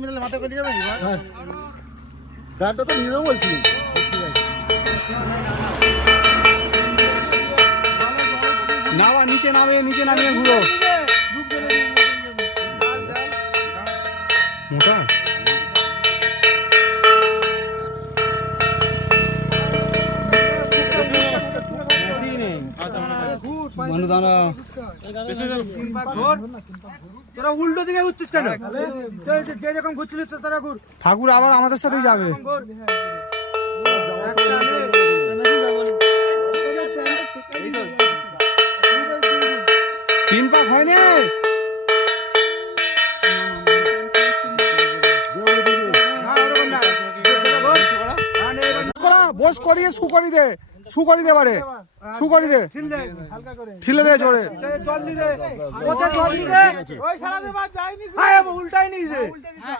তুমি তাহলে মাথা কেটে যাবে গানটা তো নিজেও বলছি নামা নিচে নামিয়ে ঘুরো মোটা তোরা উল্টো দিকে ঘুরছিস কেন? যেরকম ঘুরছিলিস তোরা ঘুর। ঠাকুর আবার আমাদের সাথেই যাবে তিন পাক হয়নি বস করিয়ে শু করি দে বারে শু করি দে ঠিলে দে জোরে উল্টাই নিস